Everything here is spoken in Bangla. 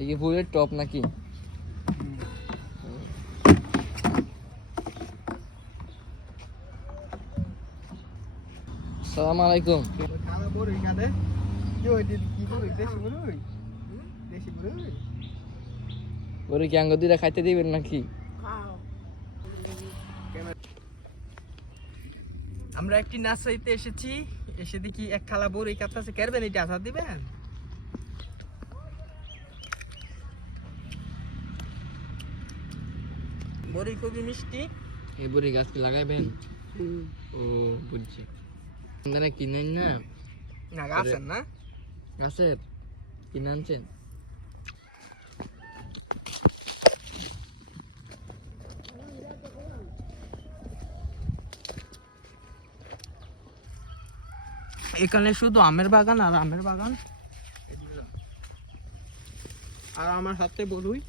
এই কি ফুলের টপ নাকি? আসসালামু আলাইকুম। ওরে কি আঙ্গুর দুইটা খাইতে দিবেন নাকি? আমরা একটি নার্সারিতে এসেছি, এসে দেখি এক খালা বড়ি কাটতেছে। কেরবেন এটা আসার দিবেন? বড়ি খুবই মিষ্টি। এই বড়ি গাছ কি লাগাইবেন? ও বুঝছি। আপনারা কিনেন না? না গাছের না, গাছের কিনে আনছেন? এখানে শুধু আমের বাগান আর আমের বাগান। আর আমার হাতে বড়ুই।